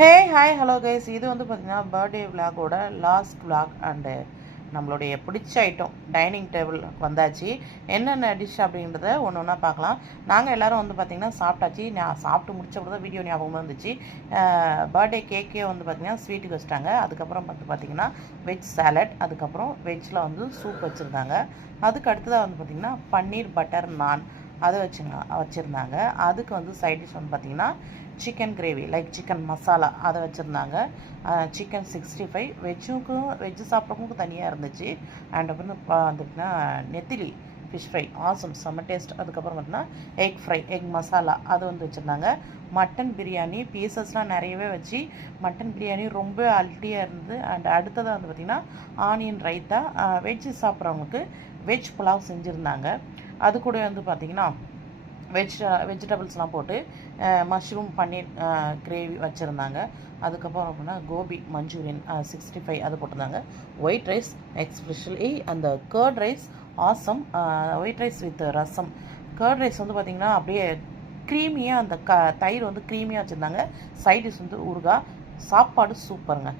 Hey hi hello guys, இது வந்து பார்த்திங்கன்னா பர்த்டே விலாகோட லாஸ்ட் விலாக் அண்டு நம்மளுடைய பிடிச்ச ஐட்டம் டைனிங் டேபிள் வந்தாச்சு. என்னென்ன டிஷ் அப்படின்றத ஒன்று ஒன்றா பார்க்கலாம். நாங்கள் எல்லோரும் வந்து பார்த்திங்கன்னா சாப்பிட்டாச்சு. நான் சாப்பிட்டு முடிச்சப்போ தான் வீடியோ ஞாபகம் வந்துச்சு. பர்த்டே கேக்கே வந்து பார்த்திங்கன்னா ஸ்வீட்டுக்கு வச்சுட்டாங்க. அதுக்கப்புறம் பார்த்திங்கன்னா வெஜ் சாலட், அதுக்கப்புறம் வெஜ்ஜில் வந்து சூப் வச்சுருந்தாங்க. அதுக்கு அடுத்ததாக வந்து பார்த்திங்கன்னா பன்னீர் பட்டர் நான் அதை வச்சுருந்தாங்க. அதுக்கு வந்து சைட் டிஷ் வந்து பார்த்திங்கன்னா chicken gravy like chicken masala அதை வச்சுருந்தாங்க. சிக்கன் 65 வெஜ்ஜு சாப்பிட்றவங்களுக்கும் தனியாக இருந்துச்சு. அண்ட் அப்புறம் வந்துட்டுனா நெத்திலி ஃபிஷ் ஃப்ரை ஆசம் செம்ம டேஸ்ட். அதுக்கப்புறம் பார்த்தீங்கன்னா எக் ஃப்ரை எக் மசாலா அது வந்து வச்சுருந்தாங்க. மட்டன் பிரியாணி பீசஸ்லாம் நிறையவே வச்சு மட்டன் பிரியாணி ரொம்ப அல்ட்டியாக இருந்தது. அண்ட் அடுத்ததாக வந்து பார்த்திங்கன்னா ஆனியன் ரைத்தா, வெஜ்ஜு சாப்பிட்றவங்களுக்கு வெஜ் புலாவ் செஞ்சுருந்தாங்க. அது கூட வந்து பார்த்திங்கன்னா வெஜிடபிள்ஸ்லாம் போட்டு மஷ்ரூம் பன்னீர் கிரேவி வச்சுருந்தாங்க. அதுக்கப்புறம் அப்படின்னா கோபி மஞ்சூரியன் 65 அது போட்டிருந்தாங்க. ஒயிட் ரைஸ் எக்ஸ்பெஷலி அந்த curd rice awesome. White rice with rasam. Curd rice வந்து பார்த்திங்கன்னா அப்படியே க்ரீமியாக அந்த தயிர் வந்து க்ரீமியாக வச்சுருந்தாங்க. சைட் டிஷ் வந்து ஊறுகாய். சாப்பாடு சூப்பருங்க.